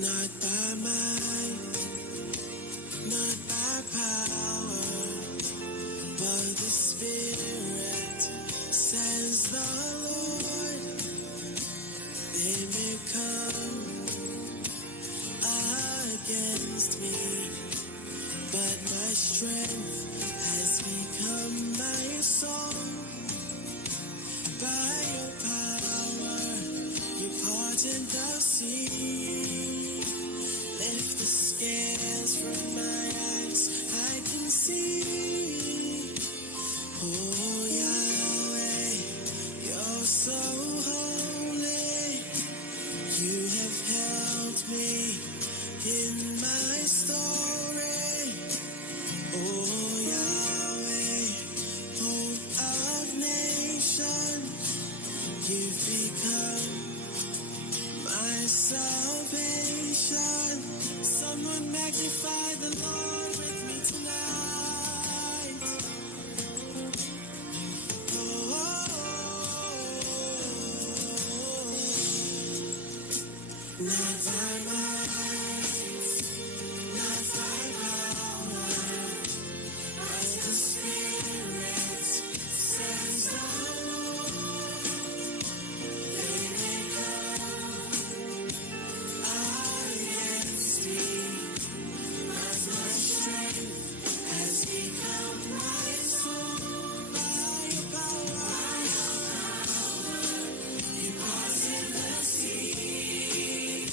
Not by might, not by power, but the Spirit, says the Lord. They may come against me, but my strength has become my song. By your power, you parted the sea. Lift the scales from my eyes, I can see. Oh Yahweh, you're so holy. You have helped me in my story. Oh Yahweh, hope of nations, you've become my salvation. Someone magnify the Lord with me tonight. Oh, not by might, not by power, but the Spirit, says the Lord. They may come against me, but my strength has become my song. By your power, you parted the sea.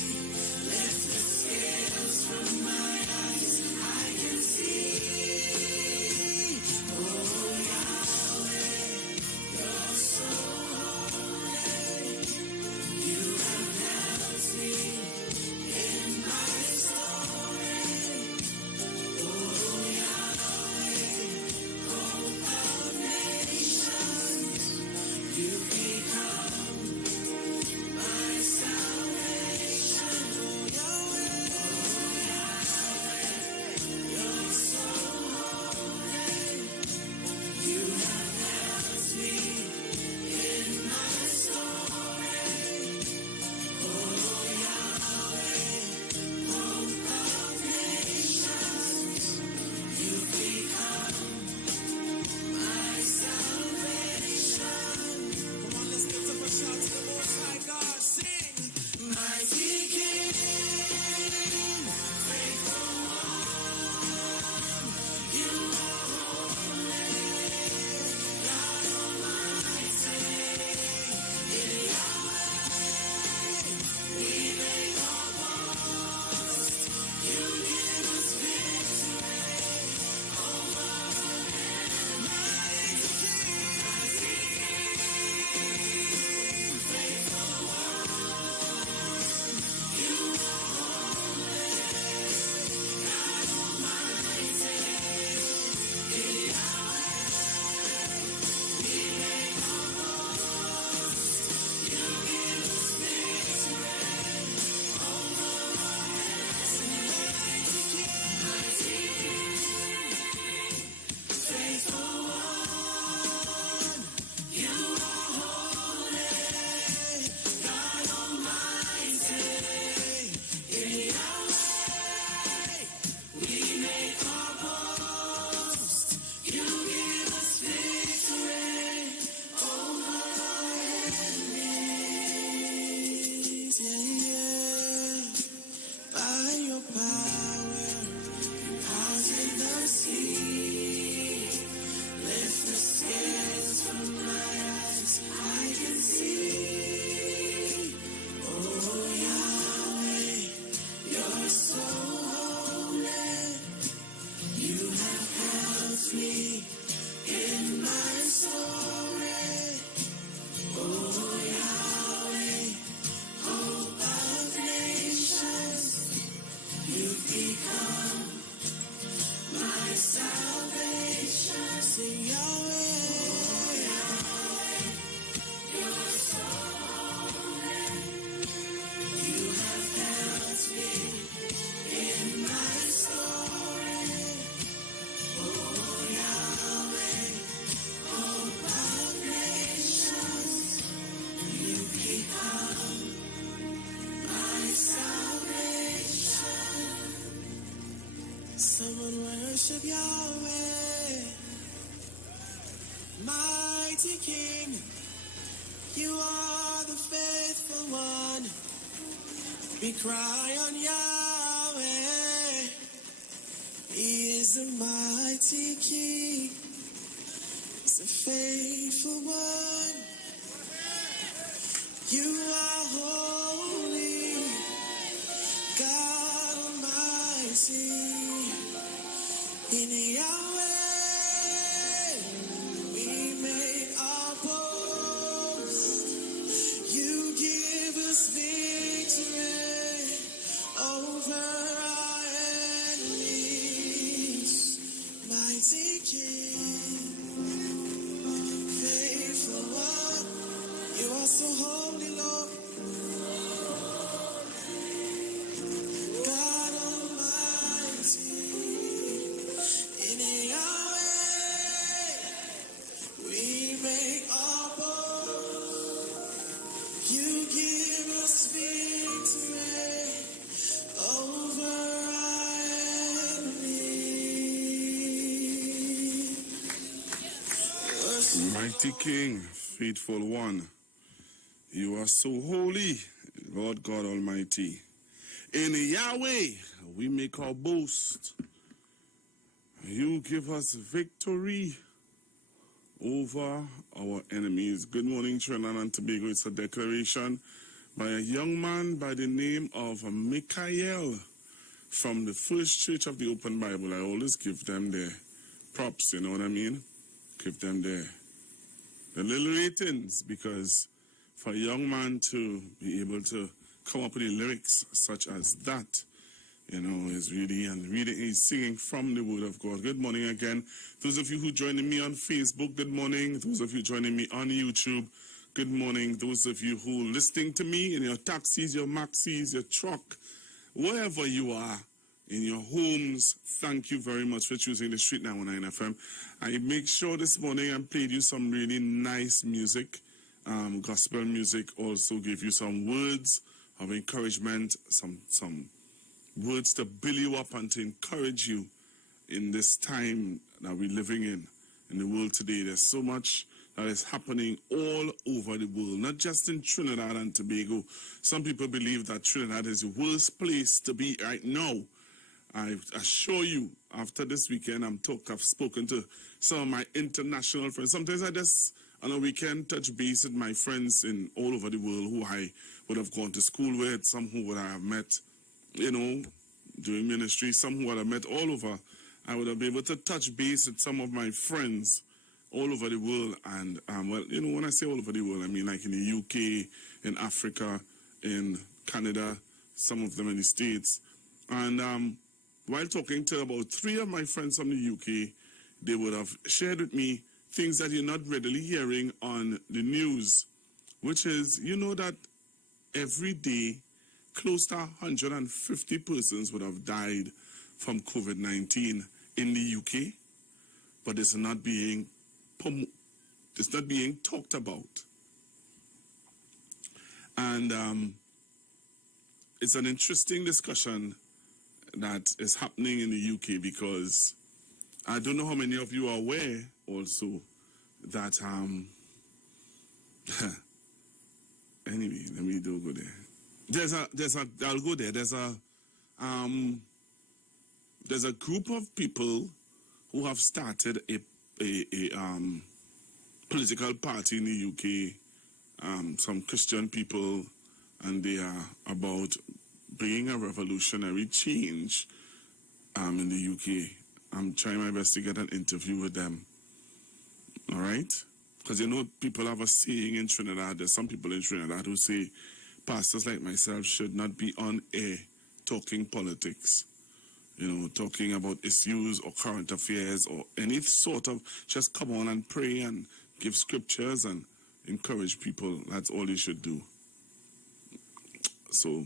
Someone worship Yahweh, mighty King. You are the faithful one. We cry on Yahweh. He is a mighty King. He's a faithful one. You are holy, God Almighty. In Yahweh, we make our boast. You give us victory over our enemies. Mighty King, faithful one, you are so holy, Lord. God Almighty, in Yahweh, we make our boast. You give us victory over our enemies. Mighty King, faithful one, you are so holy, Lord God Almighty. In Yahweh, we make our boast. You give us victory over our enemies. Good morning, Trinidad and Tobago. It's a declaration by a young man by the name of Michael from the First Church of the Open Bible. I always give them their props, you know what I mean? Give them the little ratings, because for a young man to be able to come up with the lyrics such as that, you know, is really, and reading, he's singing from the Word of God. Good morning again. Those of you who joining me on Facebook, good morning. Those of you joining me on YouTube, good morning. Those of you who listening to me in your taxis, your maxis, your truck, wherever you are, in your homes, thank you very much for choosing the Street 919 FM. I make sure this morning I played you some really nice music, gospel music, also give you some words of encouragement, some words to build you up and to encourage you in this time that we're living in the world today. There's so much that is happening all over the world, not just in Trinidad and Tobago. Some people believe that Trinidad is the worst place to be right now. I assure you, after this weekend, I've spoken to some of my international friends. Sometimes I just, on a weekend, touch base with my friends in all over the world who I would have gone to school with, some who would I have met, you know, doing ministry, some who would have met all over. I would have been able to touch base with some of my friends all over the world. And, well, you know, when I say all over the world, I mean like in the UK, in Africa, in Canada, some of them in the States. And while talking to about 3 of my friends from the UK, they would have shared with me things that you're not readily hearing on the news, which is, you know, that every day, close to 150 persons would have died from COVID-19 in the UK, but it's not being talked about. And it's an interesting discussion that is happening in the UK, because I don't know how many of you are aware also that anyway, let me go there. I'll go there. There's a group of people who have started a political party in the UK, some Christian people, and they are about bringing a revolutionary change in the UK. I'm trying my best to get an interview with them. All right? Because, you know, people have a saying in Trinidad. There's some people in Trinidad who say pastors like myself should not be on air talking politics. You know, talking about issues or current affairs or any sort of, just come on and pray and give scriptures and encourage people. That's all you should do. So,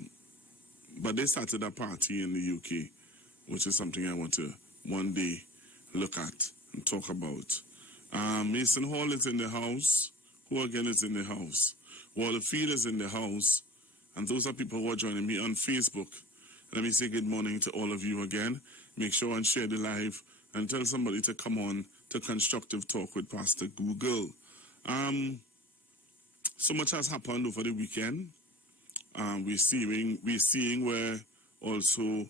but they started a party in the UK, which is something I want to one day look at and talk about. Mason Hall is in the house. Who again is in the house? Waterfield is in the house. And those are people who are joining me on Facebook. Let me say good morning to all of you again. make sure and share the live and tell somebody to come on to Constructive Talk with Pastor Google. So much has happened over the weekend. We're seeing where also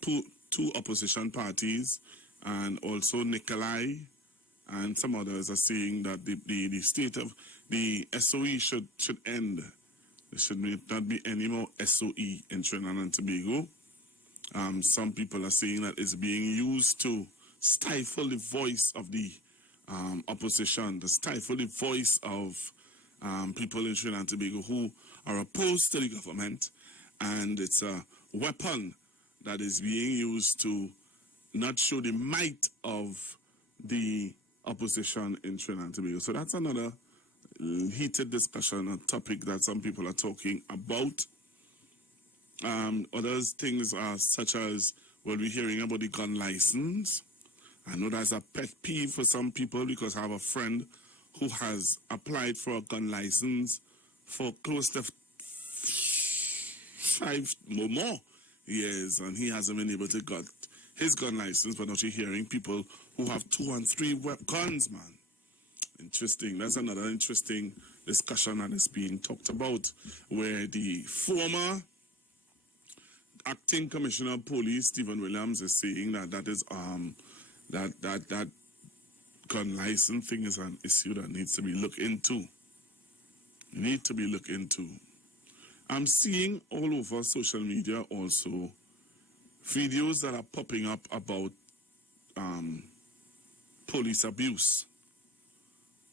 two opposition parties and also Nikolai and some others are saying that the state of the SOE should end. There should not be any more SOE in Trinidad and Tobago. Some people are saying that it's being used to stifle the voice of the opposition, to stifle the voice of people in Trinidad and Tobago who are opposed to the government, and it's a weapon that is being used to not show the might of the opposition in Trinidad and Tobago. So that's another heated discussion, a topic that some people are talking about. Other things are such as, well, we're hearing about the gun license. I know that's a pet peeve for some people because I have a friend who has applied for a gun license for close to 5 or more years, and he hasn't been able to get his gun license. But now you're hearing people who have 2 and 3 guns, man. Interesting. That's another interesting discussion that is being talked about, where the former acting commissioner of police, Stephen Williams, is saying that is that gun license thing is an issue that needs to be looked into. I'm seeing all over social media also videos that are popping up about police abuse,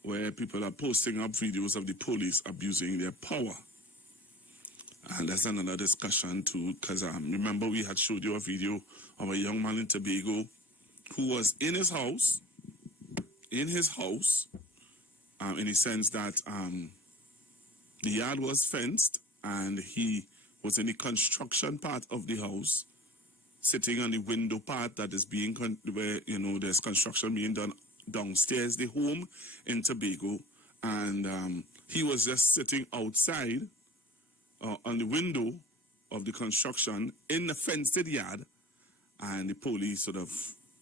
where people are posting up videos of the police abusing their power. And that's another discussion too, because remember we had showed you a video of a young man in Tobago who was in his house, in the sense that the yard was fenced and he was in the construction part of the house, sitting on the window part that is being, where, there's construction being done downstairs, the home in Tobago, and he was just sitting outside on the window of the construction in the fenced yard, and the police sort of,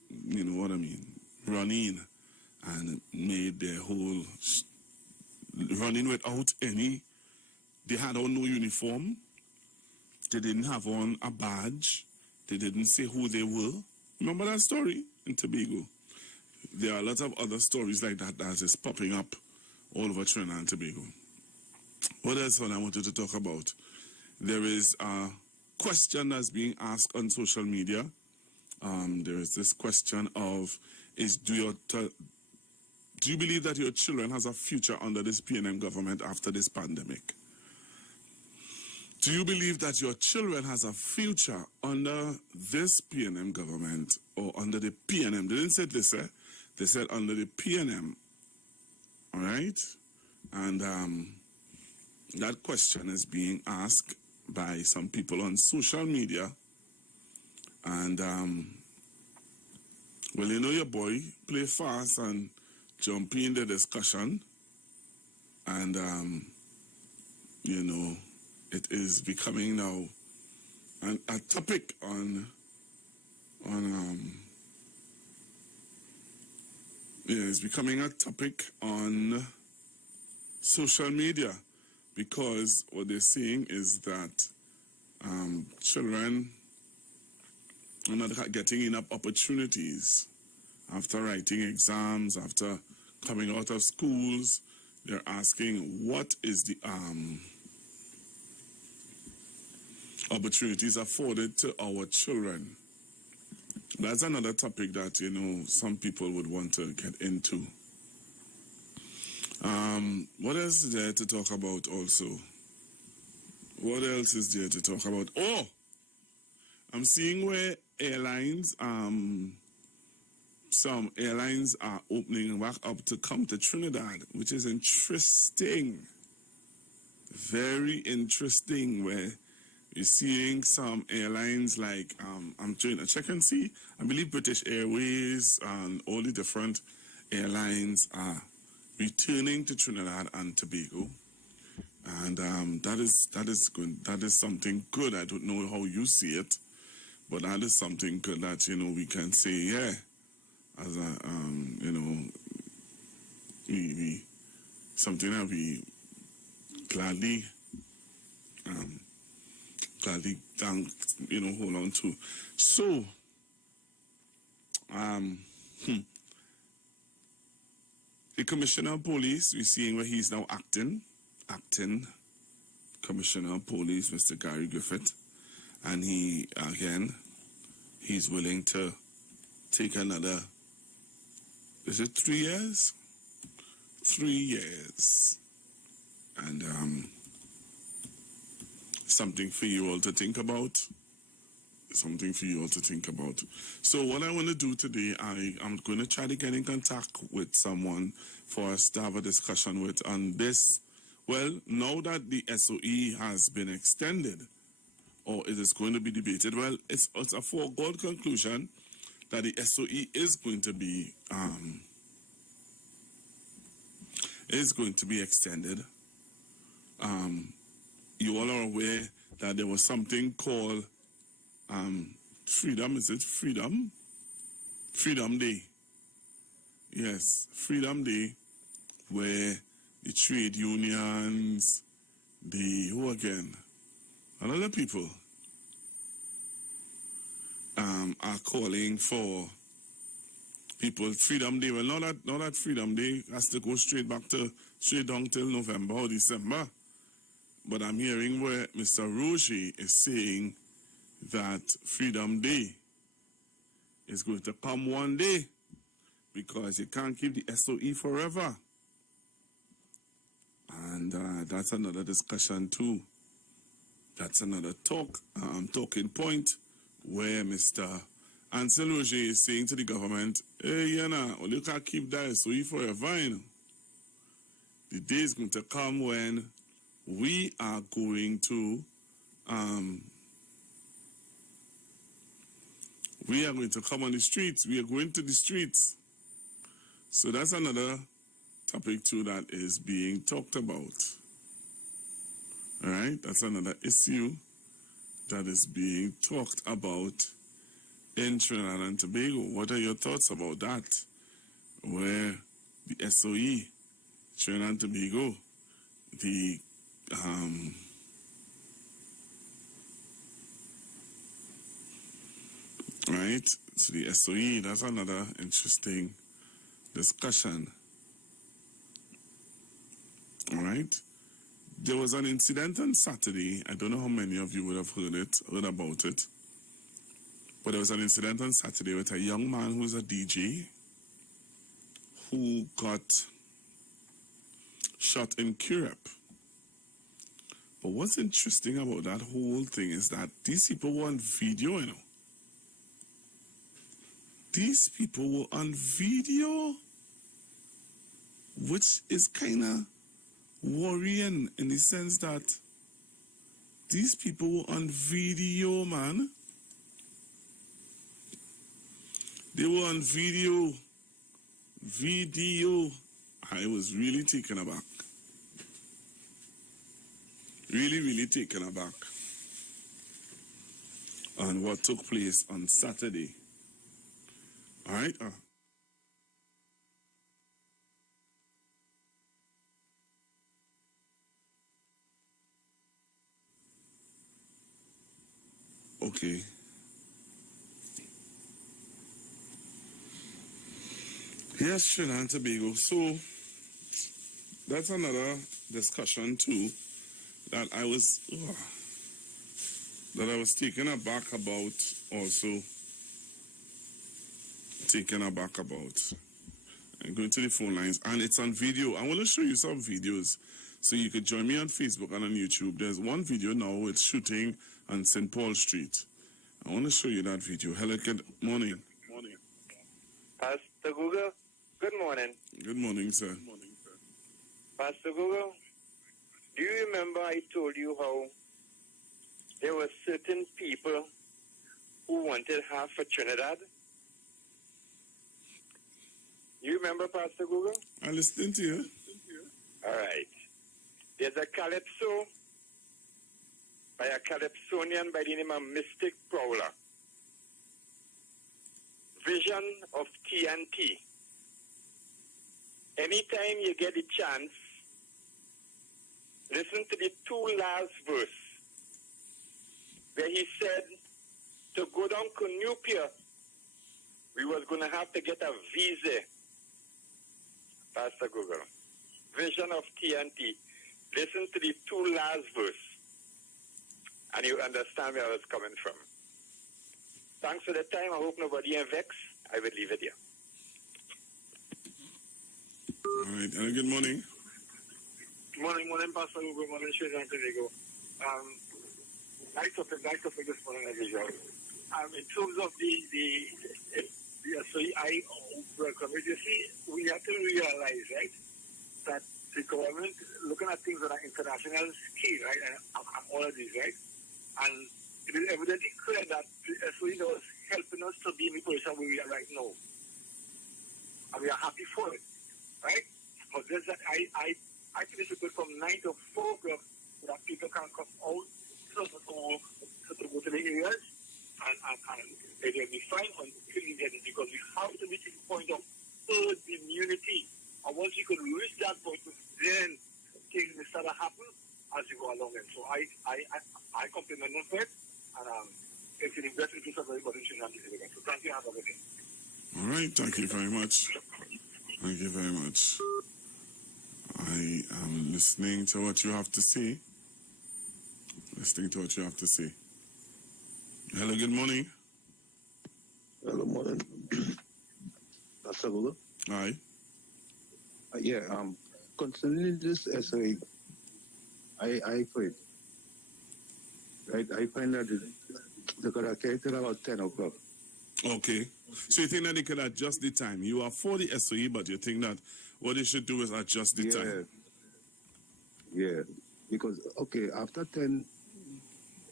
run in and made their whole running without any. They had on no uniform. They didn't have on a badge. They didn't say who they were. Remember that story in Tobago? There are a lot of other stories like that that is popping up all over Trinidad and Tobago. What else I wanted to talk about? There is a question that's being asked on social media. There is this question of, do you believe that your children has a future under this PNM government after this pandemic? Do you believe that your children has a future under this PNM government or under the PNM? They didn't say this, They said under the PNM. All right? And that question is being asked by some people on social media. And, well, your boy, play fast and jump in the discussion. And, it is becoming now a topic it's becoming a topic on social media, because what they're saying is that children are not getting enough opportunities after writing exams, after coming out of schools. They're asking, what is the opportunities afforded to our children? That's another topic that, some people would want to get into. What else is there to talk about also? What else is there to talk about? Oh, I'm seeing where airlines, some airlines are opening back up to come to Trinidad, which is interesting. Very interesting, where you're seeing some airlines like, I'm trying to check and see, I believe British Airways and all the different airlines are returning to Trinidad and Tobago. And that is good. That is something good. I don't know how you see it, But that is something good that, we can say, yeah, as a, we something that we gladly thank, hold on to. So, the Commissioner of Police, we're seeing where he's now acting Commissioner of Police, Mr. Gary Griffith, and he's willing to take another, is it 3 years? 3 years. And something for you all to think about. So what I want to do today, I'm going to try to get in contact with someone for us to have a discussion with on this. Well, now that the SOE has been extended, or it is going to be debated, well, it's a foregone conclusion that the SOE is going to be extended. You all are aware that there was something called Freedom Day. Yes, Freedom Day, where the trade unions, a lot of people are calling for people Freedom Day. Well, not that Freedom Day has to go straight down till November or December. But I'm hearing where Mr. Roger is saying that Freedom Day is going to come one day because you can't keep the SOE forever. And that's another discussion too. That's another talking point where Mr. Ansel Roger is saying to the government, hey, you can't keep that SOE forever, The day is going to come when we are going to come on the streets. We are going to the streets. So that's another topic too that is being talked about. All right, that's another issue that is being talked about in Trinidad and Tobago. What are your thoughts about that? Where the SOE, Trinidad and Tobago, the right? So the SOE, that's another interesting discussion. All right? There was an incident on Saturday. I don't know how many of you would have heard about it. But there was an incident on Saturday with a young man who's a DJ who got shot in Curepe. But what's interesting about that whole thing is that these people were on video, These people were on video, which is kind of worrying in the sense that these people were on video, man. They were on video. I was really taken aback. Really taken aback on what took place on Saturday. All right? Okay. Yes, Trinidad and Tobago. So, that's another discussion too that I was taken aback about also. I'm going to the phone lines, and it's on video. I want to show you some videos so you could join me on Facebook and on YouTube. There's one video now, it's shooting on St. Paul Street. I want to show you that video. Hello, good morning. Pastor Google, good morning. Good morning, sir. Pastor Google, do you remember I told you how there were certain people who wanted half of Trinidad? You remember, Pastor Google? I'm listening to you. All right. There's a calypso by a calypsonian by the name of Mystic Prowler. Vision of TNT. Anytime you get a chance, listen to the two last verse where he said to go down Canupia, we was going to have to get a visa. Pastor Google. Vision of TNT. Listen to the two last verse and you understand where I was coming from. Thanks for the time. I hope nobody is vexed. I will leave it here. All right. Good morning. Morning, Pastor Ugo. Morning, Shane Antonio. Nice topic this morning as usual. In terms of the SOI welcome, you see, we have to realize, right, that the government looking at things on an international scale, right, and all of these, right, and it is evidently clear that the SOE was helping us to be in the position where we are right now, and we are happy for it, right? But just that I finish it from 9 to 4 o'clock so that people can come out to go to the areas and it will be fine until we get it, because we have to reach the point of herd immunity. And once you can reach that point, then things will start to happen as you go along. And so I compliment them for it, and it's in the best interest of everybody should not be again. So thank you, have a good day. All right. Thank you very much. Thank you very much. I am listening to what you have to say. Listening to what you have to say. Hello, good morning. Hello, morning. Pastor Google. Hi. Concerning this SOE, I find that they could have kept it about 10 o'clock. Okay. So you think that they could adjust the time? You are for the SOE, but you think that what they should do is adjust the time? Yeah. Because, okay, after 10,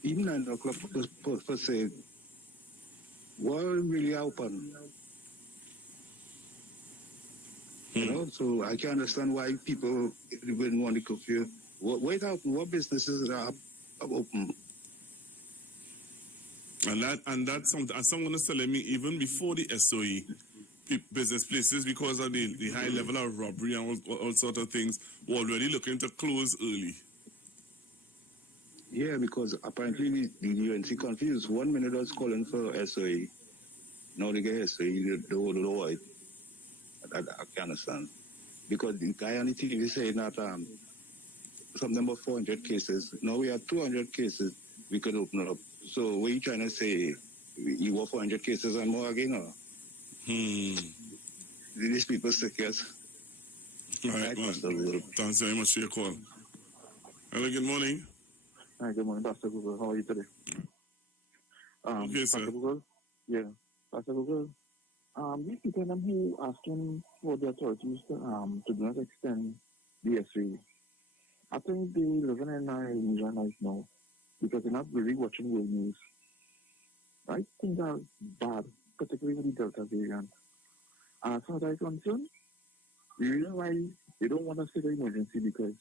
even 9 o'clock per se, what really happened? You know, so I can understand why people wouldn't want to curfew. What happened? What businesses are open? And that's something. And someone is telling me even before the SOE, business places, because of the high level of robbery and all sorts of things, were already looking to close early. Yeah, because apparently the UNC confused. 1 minute I was calling for SOE. Now they get SOE, they don't know why. I can't understand. Because the guy on the TV saying that some number 400 cases. Now we have 200 cases, we could open up. So what are you trying to say? You want 400 cases and more again? Or? These people sick, yes? All right, man. Thanks very much for your call. Hello, good morning. Hi, good morning, Pastor Google. How are you today? Okay, sir. Pastor Google? Yeah. Pastor Google, these people who asking for the authorities to do not extend the SOE. I think they living in a illusion right now because they're not really watching world news. I think that's bad, particularly with the Delta variant. As far as I'm concerned, the reason why they don't want to state an emergency because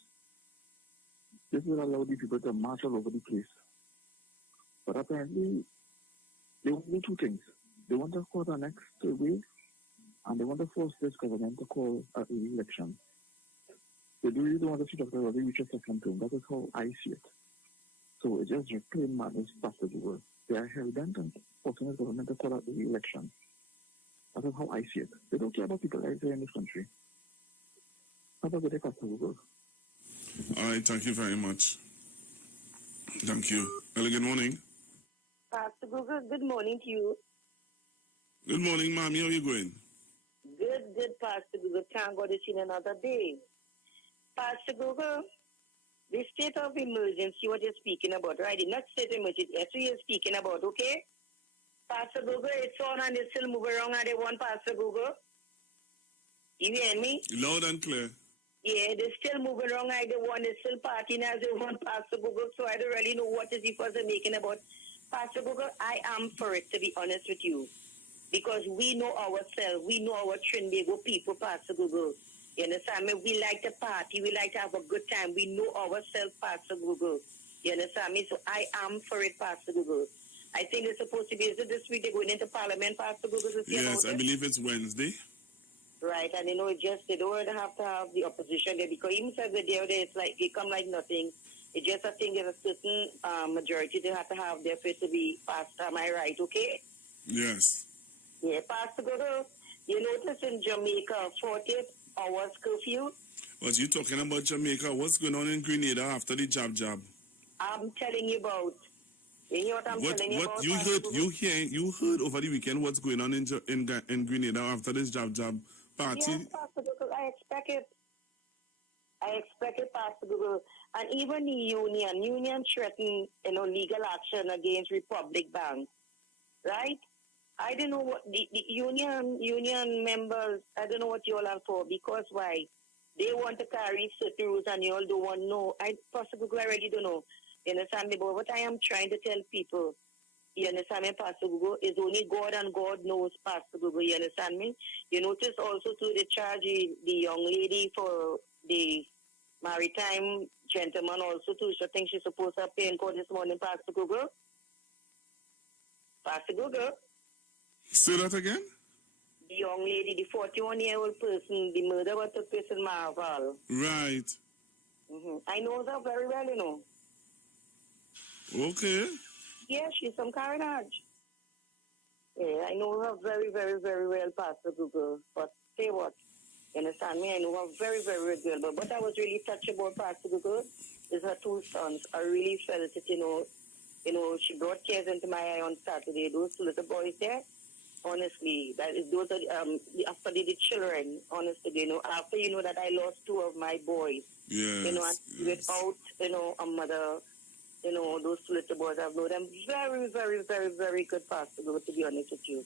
this will allow the people to march all over the place. But apparently, they want to do two things. They want to call the next wave, and they want to force this government to call an election. They really don't want to see Dr. Ravi reach a second term. That is how I see it. So it's just plain madness, Pastor Google. They are hell-bent on forcing the government to call an election. That is how I see it. They don't care about people like that in this country. Have a good day, Pastor Google. All right, thank you very much. Thank you. Hello, good morning. Pastor Google, good morning to you. Good morning, Mommy. How are you going? Good, Pastor Google. Thank God it's in another day. Pastor Google, the state of emergency, what you're speaking about, right? Not state of emergency, that's what you're speaking about, okay? Pastor Google, it's on and they still move around and they want Pastor Google. You hear me? Loud and clear. Yeah, they're still moving around and they want, they're still partying as they want Pastor Google, so I don't really know what is the fuss they're making about. Pastor Google, I am for it, to be honest with you. Because we know ourselves, we know our Trinbago people, Pastor Google. You understand me? We like to party, we like to have a good time. We know ourselves, Pastor Google. You understand me? So I am for it, Pastor Google. I think it's supposed to be, is it this week they're going into Parliament, Pastor Google, to see Yes, about I it? believe it's Wednesday. Right, and you know, it just, they don't have to have the opposition there, because even if they're there, it's like, it come like nothing. It's just, I think there's a certain majority they have to have there for it to be passed. Am I right, okay? Yes. Yeah, Pastor Google, you notice in Jamaica, 48 hours curfew? But you talking about Jamaica, what's going on in Grenada after the jab? I'm telling you about. You hear what I'm telling you about? You heard? You heard over the weekend what's going on in Grenada after this jab party? Yes, Pastor Google, I expect it. Pastor Google. And even the union threatened, legal action against Republic Bank, right? I don't know what the union members, I don't know what you all are for, because why? They want to carry certain rules and you all don't want to know. Pastor Google, I already don't know. You understand me? But what I am trying to tell people, you understand me, Pastor Google, is only God and God knows, Pastor Google, you understand me? You notice also too, they charge the young lady for the maritime gentleman also too. So I think she's supposed to pay in court this morning, Pastor Google. Pastor Google. Say that again? The young lady, the 41-year-old person, the murder was took place in Marval. Right. Mm-hmm. I know her very well, you know. Okay. Yeah, she's from Carnage. Yeah, I know her very, very, very well, Pastor Google. But say what? You understand me? I know her very, very, very well. But what I was really touched about, Pastor Google, is her two sons. I really felt it, you know, she brought tears into my eye on Saturday. Those two little boys there, honestly, those are after the children, honestly, after that I lost two of my boys. Yes. Without, a mother, those two little boys, I've known them very, very, very, very good, Pastor Google, to be honest with you.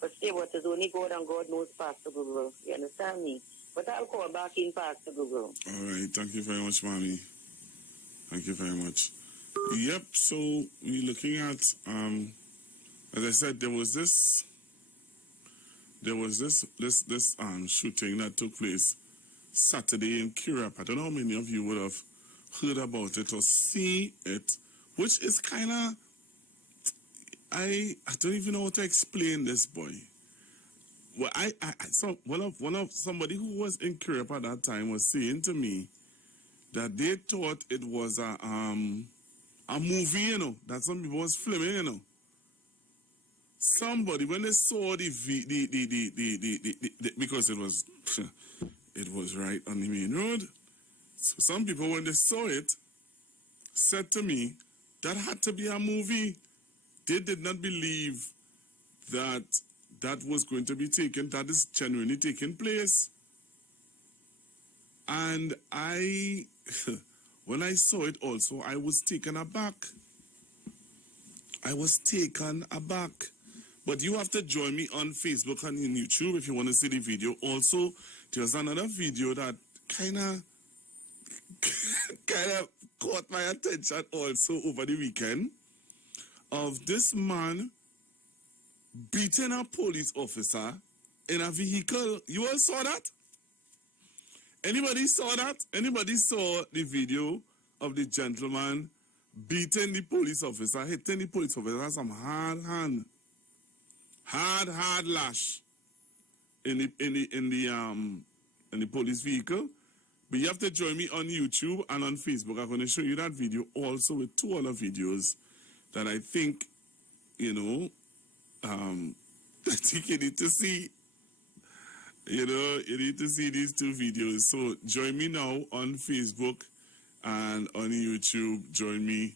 But say what is only God and God knows, Pastor Google. You understand me? But I'll call back in, Pastor Google. All right. Thank you very much, Mommy. Thank you very much. Yep. So we're looking at, as I said, there was this shooting that took place Saturday in Kirap. I don't know how many of you would have heard about it or see it, which is kind of, I don't even know how to explain this, boy. Well, somebody who was in Kirap at that time was saying to me that they thought it was a movie, that some people was filming, Somebody, when they saw the because it was right on the main road. So some people, when they saw it, said to me that had to be a movie. They did not believe that was going to be taken, that is genuinely taking place. And when I saw it also, I was taken aback. But you have to join me on Facebook and on YouTube if you want to see the video. Also, there's another video that kind of caught my attention also over the weekend of this man beating a police officer in a vehicle. You all saw that? Anybody saw that? Anybody saw the video of the gentleman beating the police officer, hitting the police officer, some hard lash in the police vehicle? But you have to join me on YouTube and on Facebook. I'm going to show you that video also with two other videos that I think, I think you need to see. You need to see these two videos. So join me now on Facebook and on YouTube. Join me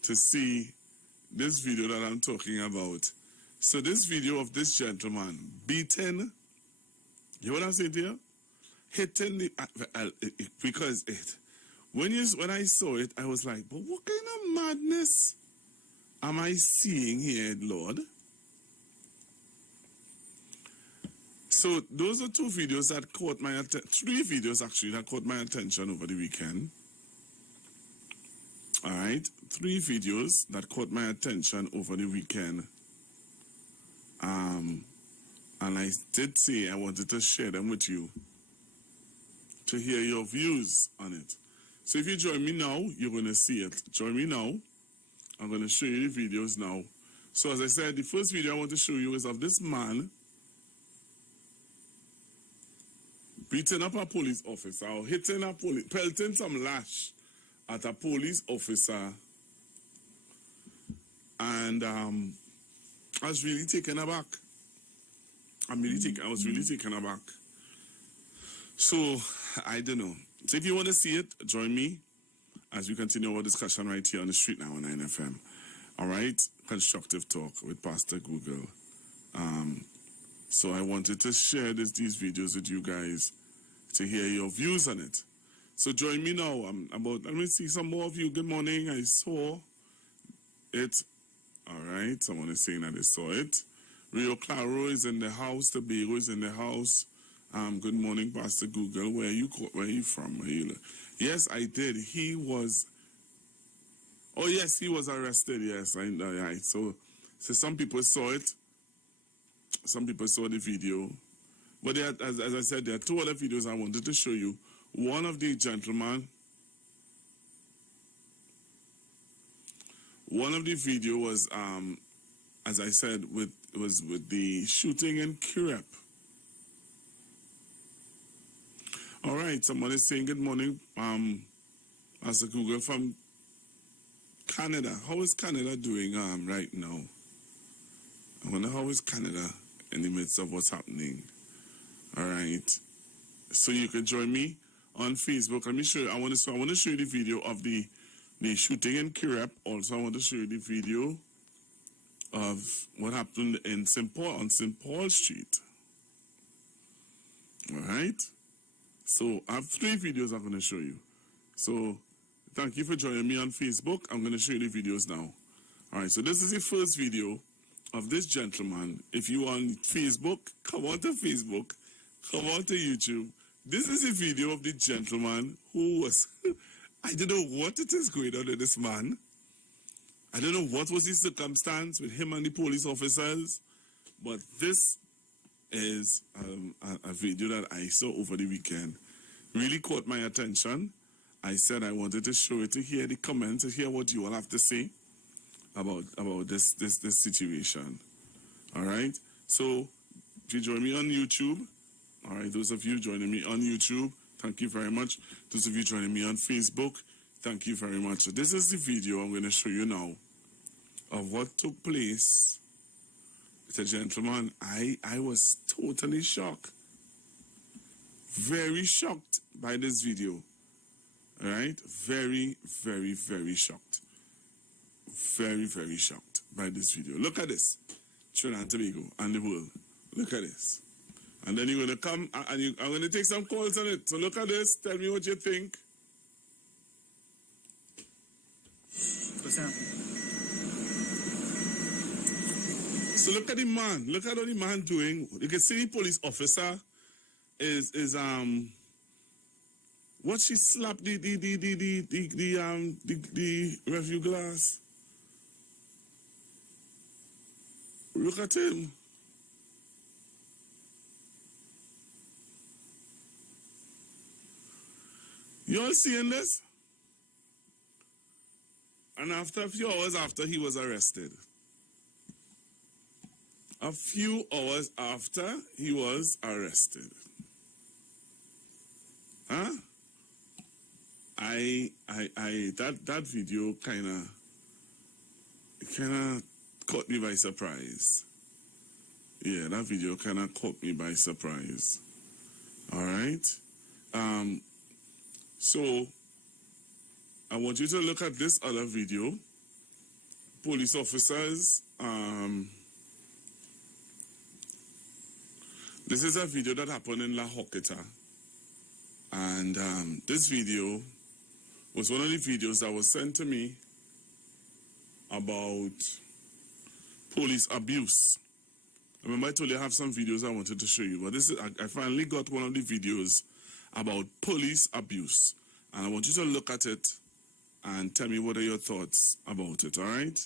to see this video that I'm talking about. So this video of this gentleman beating, you know what I'm saying here? Hitting the, because when I saw it, I was like, but what kind of madness am I seeing here, Lord? So those are two videos that caught my attention, three videos actually that caught my attention over the weekend. All right, three videos that caught my attention over the weekend. And I did say I wanted to share them with you to hear your views on it. So if you join me now, you're going to see it. Join me now. I'm going to show you the videos now. So as I said, the first video I want to show you is of this man beating up a police officer or pelting some lash at a police officer. And I was really taken aback. I was really taken aback. So, I don't know. So if you want to see it, join me as we continue our discussion right here on the street now on 9FM. All right? Constructive Talk with Pastor Google. So I wanted to share these videos with you guys to hear your views on it. So join me now. Let me see some more of you. Good morning. I saw it. All right. Someone is saying that they saw it. Rio Claro is in the house. Tobago is in the house. Good morning, Pastor Google. Where are you from? Yes, I did. He was arrested. Yes, I know. Right. So some people saw it. Some people saw the video. But as I said, there are two other videos I wanted to show you. One of the video was, as I said, was with the shooting in Kirep. All right, someone is saying good morning, Pastor Google from Canada. How is Canada doing right now? I wonder how is Canada in the midst of what's happening. All right, so you can join me on Facebook. Let me show you. I want to show you the video of the shooting in Kirep. Also, I want to show you the video of what happened in St. Paul Street. All right. So I have 3 videos I'm going to show you. So thank you for joining me on Facebook. I'm going to show you the videos now. All right. So this is the first video of this gentleman. If you are on Facebook, come on to Facebook. Come on to YouTube. This is a video of the gentleman who was, I don't know what it is going on with this man. I don't know what was the circumstance with him and the police officers, but this is a video that I saw over the weekend. Really caught my attention. I said I wanted to show it, to hear the comments, to hear what you all have to say about this situation. All right? So, if you join me on YouTube, all right, those of you joining me on YouTube, thank you very much. Those of you joining me on Facebook, thank you very much. So this is the video I'm going to show you now of what took place. It's a gentleman. I was totally shocked. Very shocked by this video. All right? Very, very, very shocked. Very, very shocked by this video. Look at this. Trinidad and Tobago and the world. Look at this. And then you're going to come, and I'm going to take some calls on it. So look at this. Tell me what you think. So look at the man. Look at what the man doing. You can see the police officer is what she slapped the review glass. Look at him. You all seeing this? And after a few hours after, he was arrested. A few hours after, he was arrested. Huh? That video kind of caught me by surprise. Yeah, that video kind of caught me by surprise. All right? So, I want you to look at this other video. Police officers, this is a video that happened in La Hoqueta. And this video was one of the videos that was sent to me about police abuse. Remember I told you I have some videos I wanted to show you, but this is, I finally got one of the videos about police abuse. And I want you to look at it and tell me what are your thoughts about it, all right?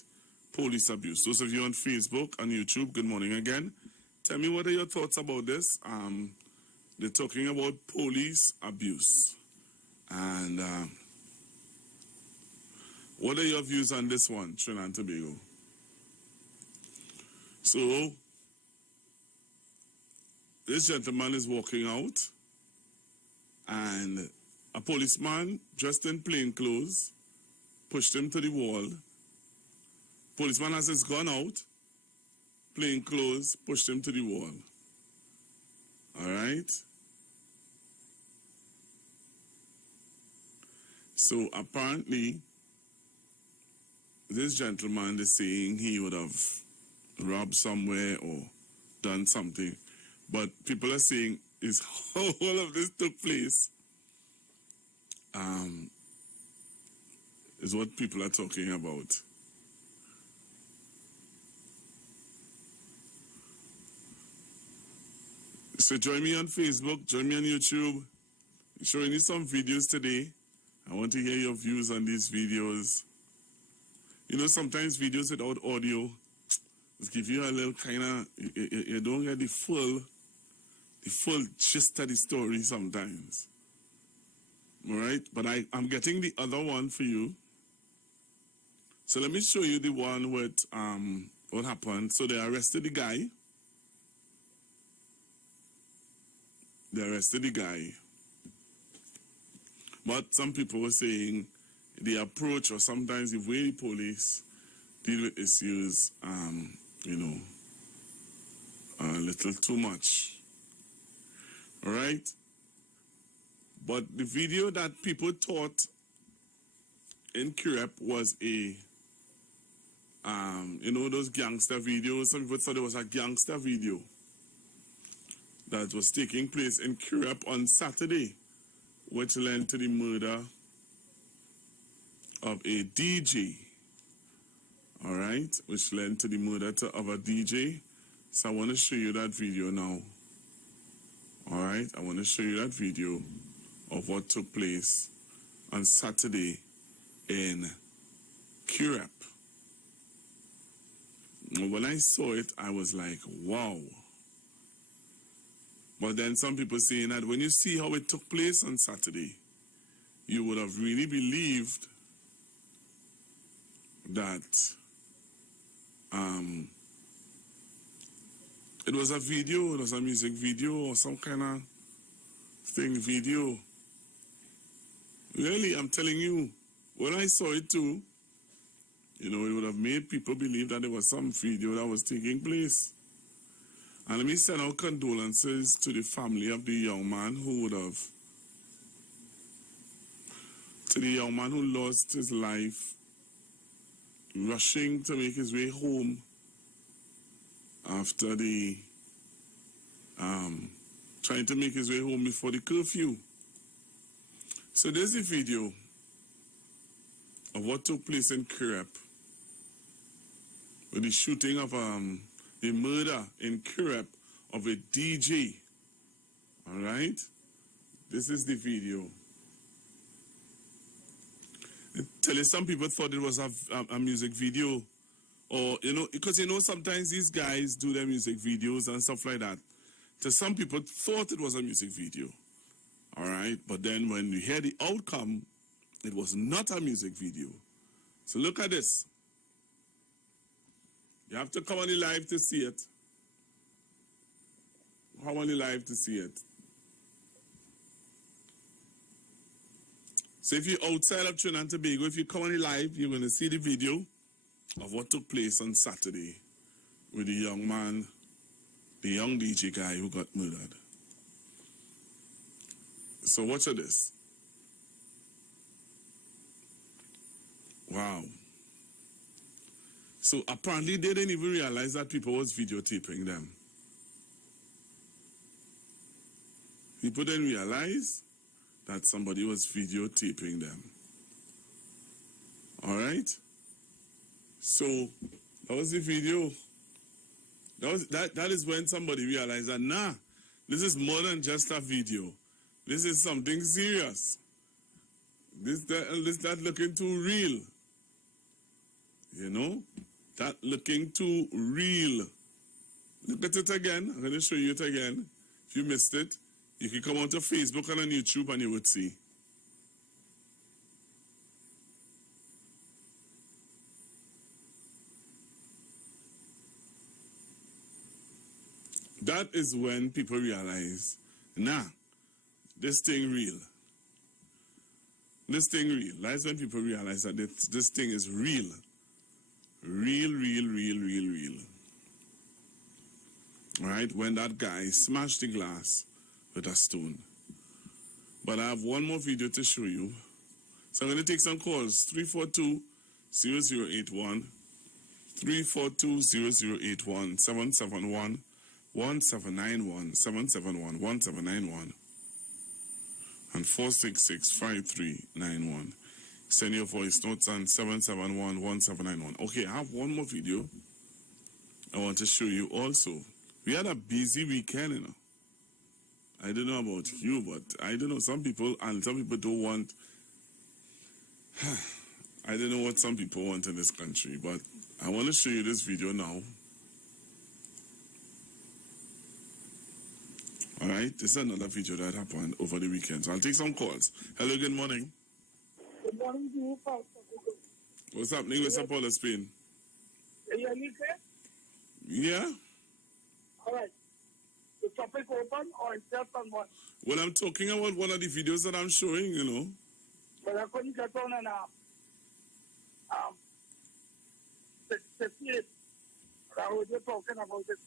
Police abuse. Those of you on Facebook and YouTube, good morning again. Tell me what are your thoughts about this. They're talking about police abuse. And what are your views on this one, Trinidad and Tobago? So, this gentleman is walking out, and a policeman dressed in plain clothes pushed him to the wall. Policeman has his gun out, plain clothes, pushed him to the wall. All right? So apparently, this gentleman is saying he would have robbed somewhere or done something. But people are saying is how all of this took place is what people are talking about. So join me on Facebook, join me on YouTube. I'm showing you some videos today. I want to hear your views on these videos. You know, sometimes videos without audio just give you a little kind of, you don't get the full gist of the story sometimes. All right, but I'm getting the other one for you. So let me show you the one with what happened. So they arrested the guy. But some people were saying the approach or sometimes the way the police deal with issues, you know, a little too much. All right? But the video that people thought in Kirep was a, you know, those gangster videos. Some people thought it was a gangster video that was taking place in Kirep on Saturday, which led to the murder of a DJ. All right, which led to the murder of a DJ. So I want to show you that video now. All right, I want to show you that video of what took place on Saturday in Kirep. When I saw it, I was like, wow. But then some people saying that when you see how it took place on Saturday, you would have really believed that it was a video, it was a music video or some kind of thing video. Really, I'm telling you, when I saw it too, you know, it would have made people believe that there was some video that was taking place. And let me send our condolences to the family of the young man who lost his life rushing to make his way home after the trying to make his way home before the curfew. So there's a video of what took place in Kirep with the shooting of the murder in Kirep of a DJ. All right, this is the video. I tell you, some people thought it was a music video, or you know, because you know sometimes these guys do their music videos and stuff like that. So some people thought it was a music video. All right, but then when you hear the outcome, it was not a music video. So look at this. You have to come on the live to see it. Come on the live to see it. So if you're outside of Trinidad and Tobago, if you come on the live, you're going to see the video of what took place on Saturday with the young man, the young DJ guy who got murdered. So watch this. Wow. So apparently they didn't even realize that people was videotaping them. People didn't realize that somebody was videotaping them. All right? So that was the video. That is when somebody realized that, nah, this is more than just a video. This is something serious. This that looking too real. You know? That looking too real. Look at it again. I'm going to show you it again. If you missed it, you can come onto Facebook and on YouTube and you would see. That is when people realize, nah, this thing real. This thing real. That's when people realize that this thing is real. Real. All right, when that guy smashed the glass with a stone. But I have one more video to show you. So I'm going to take some calls. 342-0081, 342-0081, 771-1791, 771-1791, and 466-5391. Send your voice notes on 771-1791. Okay, I have one more video I want to show you also. We had a busy weekend, you know. I don't know about you, but I don't know. Some people don't want. I don't know what some people want in this country, but I want to show you this video now. All right, this is another video that happened over the weekend. So I'll take some calls. Hello, good morning. Good morning to you, Pastor. What's happening with St. Paul of Spain? Are you okay? Yeah? All right. The topic open or it's just on one? Well, I'm talking about one of the videos that I'm showing, you know. But I couldn't get on and the place. I heard you talking about it.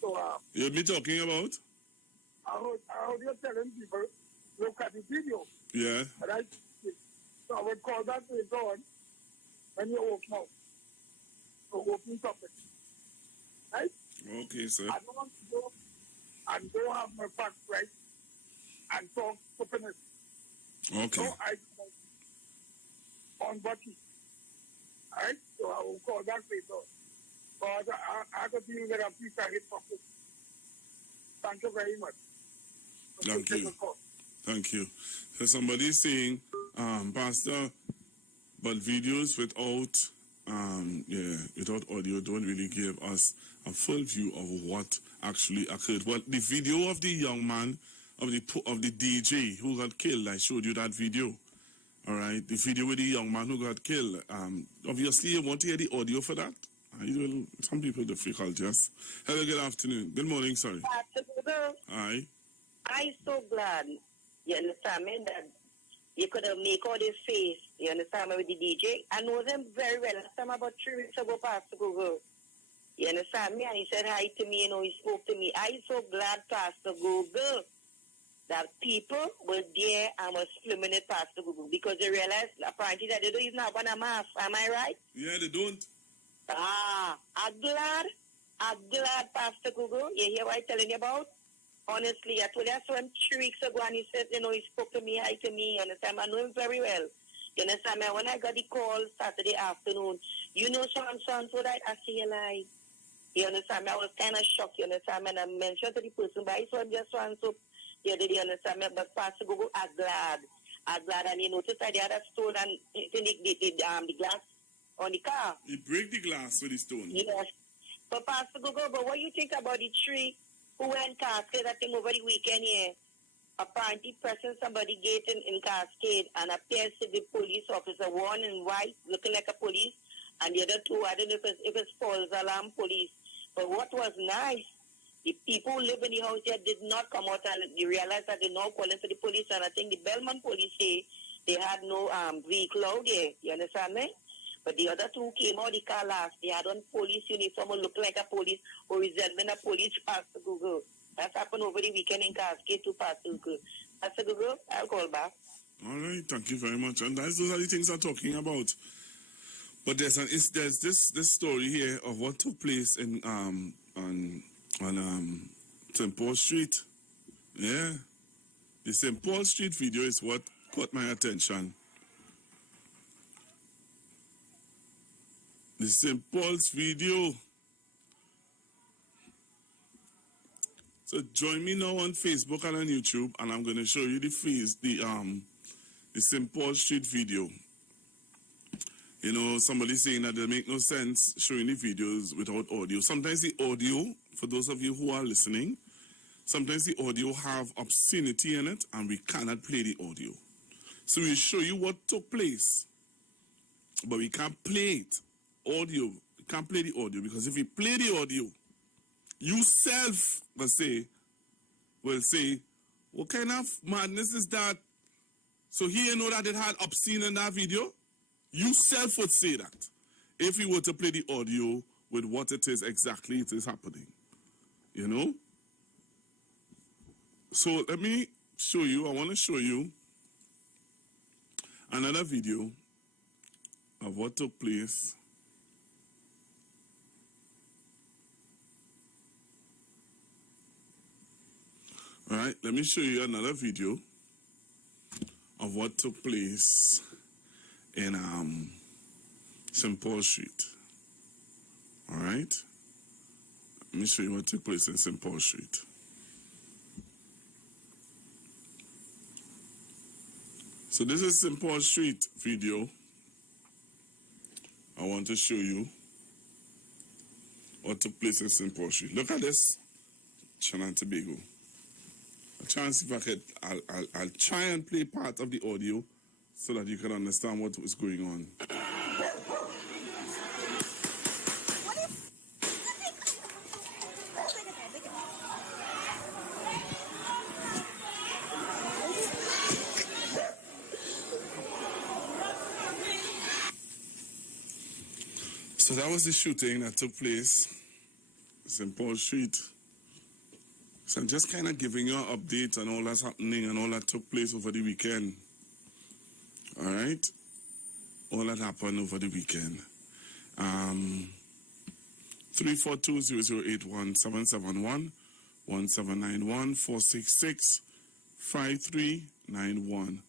So You'll be talking about? I heard you telling people, look at the video. Yeah. Right? So I would call that later on when you open out. So open topic. Right? Okay, sir. I don't want to go and go have my facts right and talk openness. Okay. So I on Bucky. Alright? So I will call that later. Because I could deal with a piece of hit pocket. Thank you very much. Thank you. Thank you. So somebody is saying, Pastor, but videos without audio don't really give us a full view of what actually occurred. Well, the video of the young man, of the DJ who got killed, I showed you that video. All right, the video with the young man who got killed. Obviously, you want to hear the audio for that? Some people have difficulties. Hello, good afternoon. Good morning, sorry. Hi. I'm so glad, you understand me, that you could have made all this face, you understand me, with the DJ. I know them very well. Last time about 3 weeks ago, Pastor Google. You understand me? And he said hi to me, you know, he spoke to me. I'm so glad, Pastor Google, that people were there and was filming it, Pastor Google, because they realized apparently that they don't even have on a mask. Am I right? Yeah, they don't. I'm glad, Pastor Google. You hear what I'm telling you about? Honestly, I told you I saw him 3 weeks ago and he said, you know, he spoke to me, hi to me, you understand? I know him very well. You understand me? When I got the call Saturday afternoon, you know, so that I see you live. You understand me? I was kind of shocked, you understand me? And I mentioned to the person, but I saw him just so you did understand me? But Pastor Google, I'm glad, and you notice that they had a stone and the glass on the car. He break the glass with the stone. Yes. But Pastor Google, but what you think about the tree who went Cascade, I think over the weekend here, apparently pressing somebody gate in Cascade, and appears to the police officer, one in white, looking like a police, and the other two, I don't know if it's false alarm police. But what was nice, the people who live in the house here did not come out and they realized that they now calling for the police, and I think the Belmont police say they had no vehicle out there. You understand me? But the other two came out the car last. They had on police uniform or look like a police or resembling a police, Pastor Google. That's happened over the weekend in Cascade to Pastor Google. Pastor Google, I'll call back. All right, thank you very much. And those are the things I'm talking about. But there's this story here of what took place in on St. Paul Street. Yeah. The St. Paul Street video is what caught my attention. The St. Paul's video. So join me now on Facebook and on YouTube, and I'm going to show you the St. Paul Street video. You know, somebody saying that it make no sense showing the videos without audio. Sometimes the audio, for those of you who are listening, sometimes the audio have obscenity in it, and we cannot play the audio. So we'll show you what took place, but we can't play it. Audio, we can't play the audio, because if we play the audio, You self will say, what kind of madness is that? So he know that it had obscene in that video? You self would say that if you were to play the audio with what it is exactly it is happening. You know? So let me show you, I want to show you another video of what took place. All right, let me show you another video of what took place in St. Paul Street. All right, let me show you what took place in St. Paul Street. So this is St. Paul Street video. I want to show you what took place in St. Paul Street. Look at this, Trinidad and Tobago. I'll try and see if I could, I'll try and play part of the audio so that you can understand what was going on. So that was the shooting that took place in St. Paul Street. So I'm just kind of giving you an update on all that's happening and all that took place over the weekend. All right? All that happened over the weekend. 342-0081, 771-1791, 466-5391,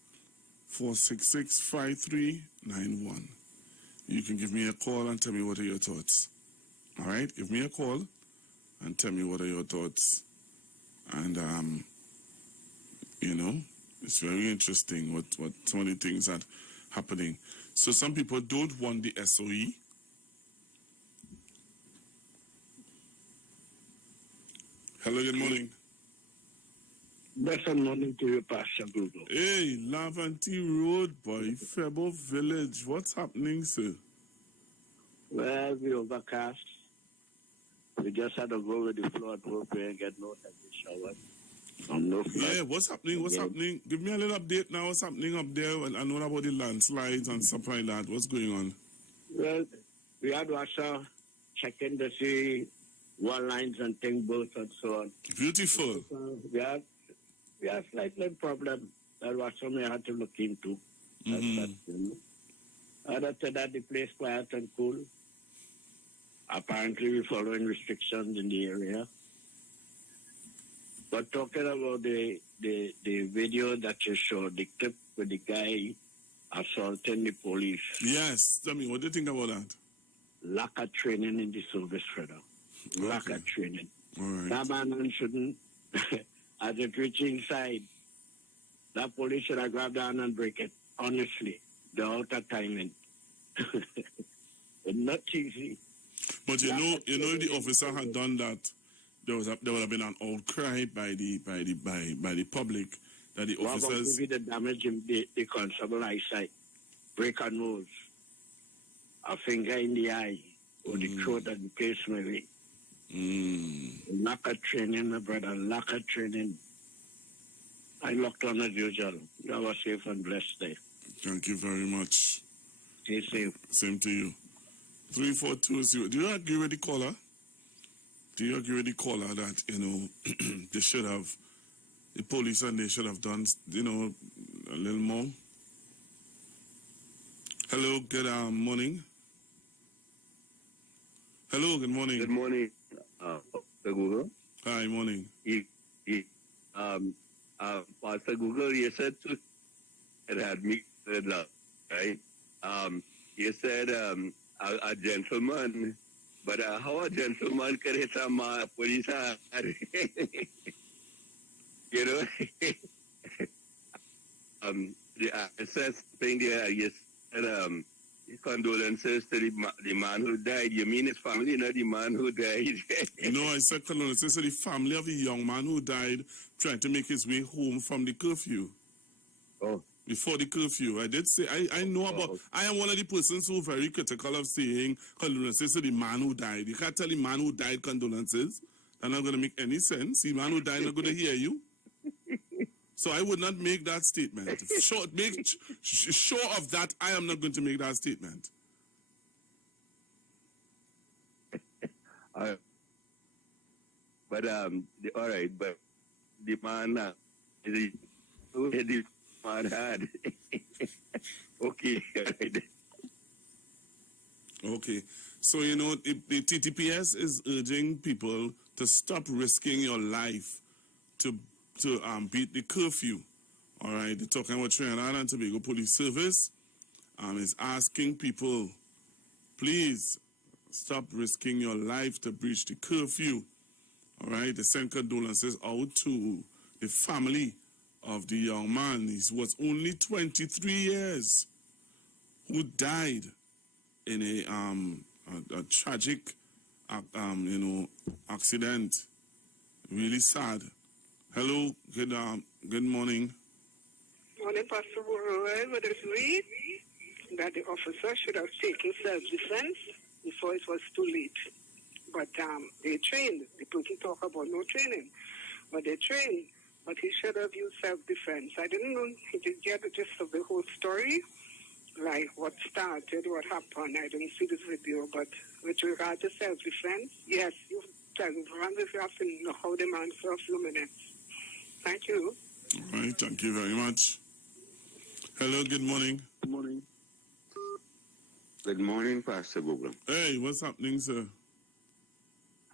466-5391. You can give me a call and tell me what are your thoughts. All right? Give me a call and tell me what are your thoughts. And, you know, it's very interesting what some of the things that happening. So some people don't want the SOE. Hello, good morning. Blessed morning to you, Pastor Google. Hey, Lavanty Road, boy, Febo Village. What's happening, sir? Well, we overcast. We just had to go with the flow and hope and get no heavy shower. No flood. Yeah, what's happening? What's happening? Give me a little update now. What's happening up there? I know about the landslides and stuff like that. What's going on? Well, we had also checking to see wall lines and thing boats and so on. Beautiful. We had slightly problem that was something I had to look into. Other than that, the place quiet and cool. Apparently, we're following restrictions in the area. But talking about the video that you showed, the clip with the guy assaulting the police. Yes. Tell me, what do you think about that? Lack of training in the service, Freda. Lack of training. All right. That man shouldn't, as it reach inside, that police should have grabbed down and break it. Honestly, the outer timing. Not easy. But you know, if the officer had done that, there would have been an outcry by the public that the officers. Maybe the damage in the constable eyesight, break a nose, a finger in the eye, or the throat and the case maybe. Lack of training, my brother. Lack of training. I locked on as usual. You have a safe and blessed day. Thank you very much. Stay safe. Same to you. 3420. Do you agree with the caller? Do you agree with the caller that, you know, they should have, the police and they should have done, you know, a little more? Hello, good morning. Hello, good morning. Good morning, Google. Hi, morning. Pastor Google, you said it had me right? You said a gentleman, but how a gentleman can hit some police? You know, it says thing there. You said condolences to the man who died. You mean his family, not the man who died? No, I said condolences to the family of the young man who died trying to make his way home from the curfew. Oh. Before the curfew. I did say, I know about, I am one of the persons who are very critical of saying condolences to the man who died. You can't tell the man who died condolences. That's not going to make any sense. The man who died not going to hear you. So I would not make that statement. Short of that, I am not going to make that statement. But all right, but the man the man had okay. Okay, so the TTPS is urging people to stop risking your life to beat the curfew. All right, they're talking about Trinidad and Tobago Police Service. Is asking people, please stop risking your life to breach the curfew. All right, they send condolences out to the family of the young man. He was only 23 years who died in a tragic, accident. Really sad. Hello, good morning. Morning, Pastor Iwer. Would agree that the officer should have taken self-defense before it was too late. But they trained. The people talk about no training, but they trained. But he should have used self-defense. I didn't know he did get the gist of the whole story, like what started, what happened. I didn't see this video, but with regard to self-defense, yes, you self-defense if you have to know how the man for a few minutes. Thank you. All right, thank you very much. Hello, good morning. Good morning. Good morning, Pastor Google. Hey, what's happening, sir?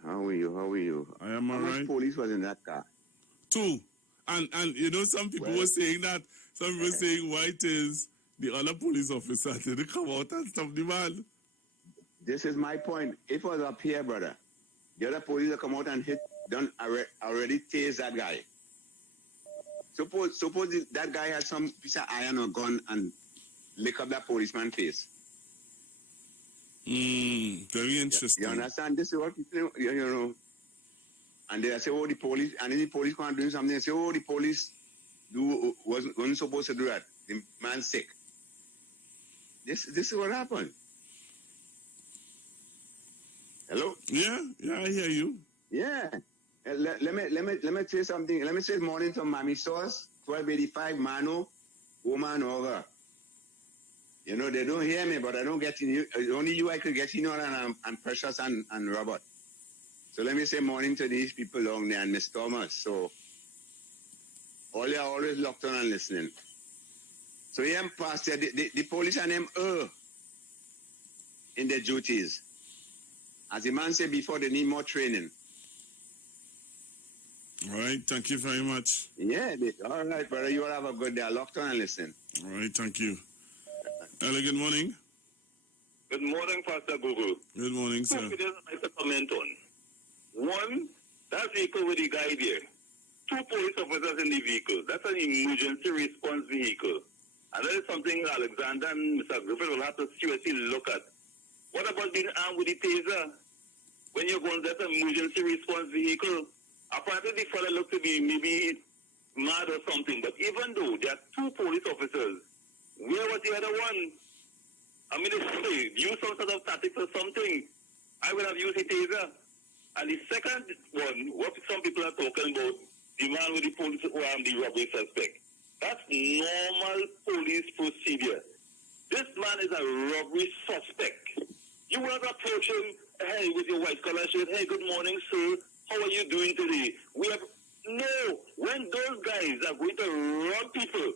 How are you? I am all How right. much police was in that car? 2. And some people were saying that, some people were saying why it is the other police officer didn't come out and stop the man. This is my point. If it was up here, brother, the other police will come out and already tase that guy. Suppose that guy had some piece of iron or gun and lick up that policeman's face. Very interesting. You understand? This is what people, and they say, oh, the police, and then the police can't do something. They say, oh, the police wasn't supposed to do that. The man's sick. This is what happened. Hello? Yeah, I hear you. Yeah. Let me say something. Let me say morning to Mommy Sauce, 1285 Mano, woman over. They don't hear me, but I don't get in you. Only you I could get in on and Precious and Robert. So let me say morning to these people down there and Miss Thomas. So all they are always locked on and listening. So yeah, Pastor, the police and them in their duties. As the man said before, they need more training. All right, thank you very much. Yeah, all right, brother. You all have a good day. Locked on and listen. All right, thank you. Hello, good morning. Good morning, Pastor Google. Good morning, sir. I'd like to comment on. One, that vehicle with the guy there. 2 police officers in the vehicle. That's an emergency response vehicle. And that is something Alexander and Mr. Griffith will have to seriously look at. What about being armed with the taser? When you're going to that emergency response vehicle, apparently the fellow looked to be maybe mad or something. But even though there are 2 police officers, where was the other one? I mean, use some sort of tactics or something. I would have used a taser. And the second one, what some people are talking about, the man with the police the robbery suspect. That's normal police procedure. This man is a robbery suspect. You will not approach him, hey, with your white collar shirt, hey, good morning, sir. How are you doing today? No. When those guys are going to rob people,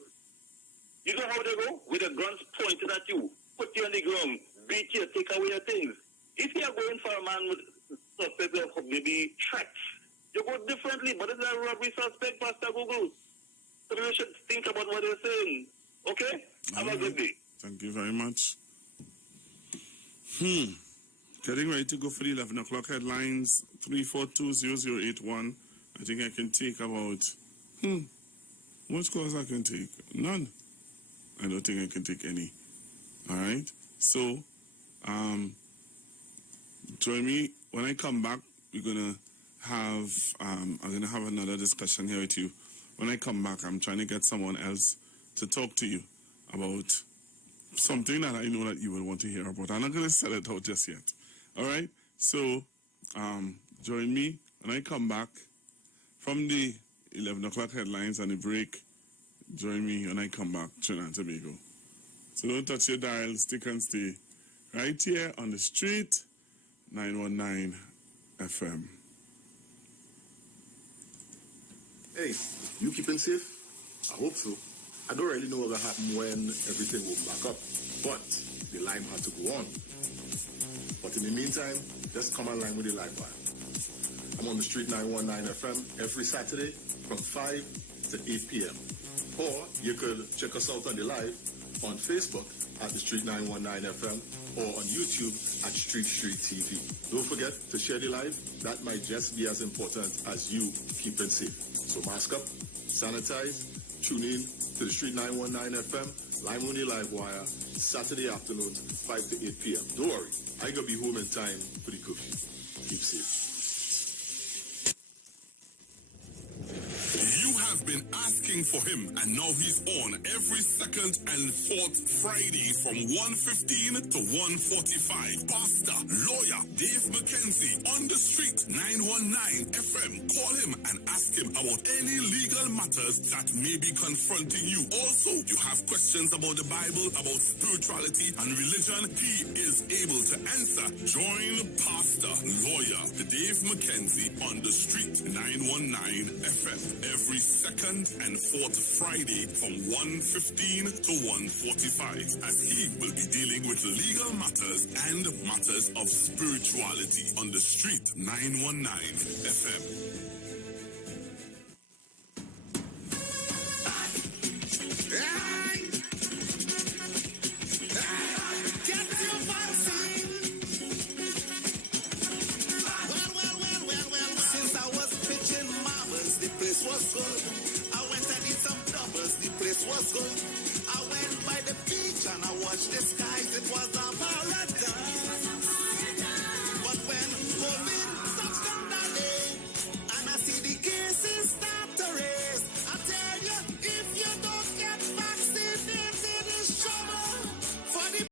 you know how they go? With the guns pointed at you, put you on the ground, beat you, take away your things. If you are going for a man with suspect of maybe threats, you go differently, but it's a robbery suspect, Pastor Google. So you should think about what they're saying. Okay? Have a good day. Thank you very much. Getting ready to go for the 11 o'clock headlines, 3420081. I think I can take about, much calls I can take? None. I don't think I can take any. All right? So, join me. When I come back, we're going to have, I'm going to have another discussion here with you. When I come back, I'm trying to get someone else to talk to you about something that I know that you will want to hear about. I'm not going to set it out just yet. All right? So, join me When I come back from the 11 o'clock headlines and the break, join me when I come back, Trinidad and Tobago. So don't touch your dial, stick and stay right here on the street, 919 FM. Hey, you keeping safe? I hope so. I don't really know what will happen when everything will back up, but the line had to go on. But in the meantime, just come online with the live wire. I'm on the street 919 FM every Saturday from 5 to 8 p.m. Or you could check us out on the live on Facebook at the Street 919 FM or on YouTube at Street TV. Don't forget to share the live. That might just be as important as you keeping safe. So mask up, sanitize, tune in to the Street 919 FM, Lime on the Live Wire, Saturday afternoons, 5 to 8 p.m. Don't worry, I gonna be home in time for the curfew. Keep safe. You have been asking for him, and now he's on every second and fourth Friday from 1:15 to 1:45. Pastor, lawyer, Dave McKenzie on the street, 919 FM. Call him and ask him about any legal matters that may be confronting you. Also, you have questions about the Bible, about spirituality and religion. He is able to answer. Join Pastor, lawyer, Dave McKenzie on the street, 919 FM. Every second and fourth Friday from 1:15 to 1:45, as he will be dealing with legal matters and matters of spirituality on the street 919 FM. Was good. I went and did some doubles, the place was good. I went by the beach and I watched the skies, it was a paradise.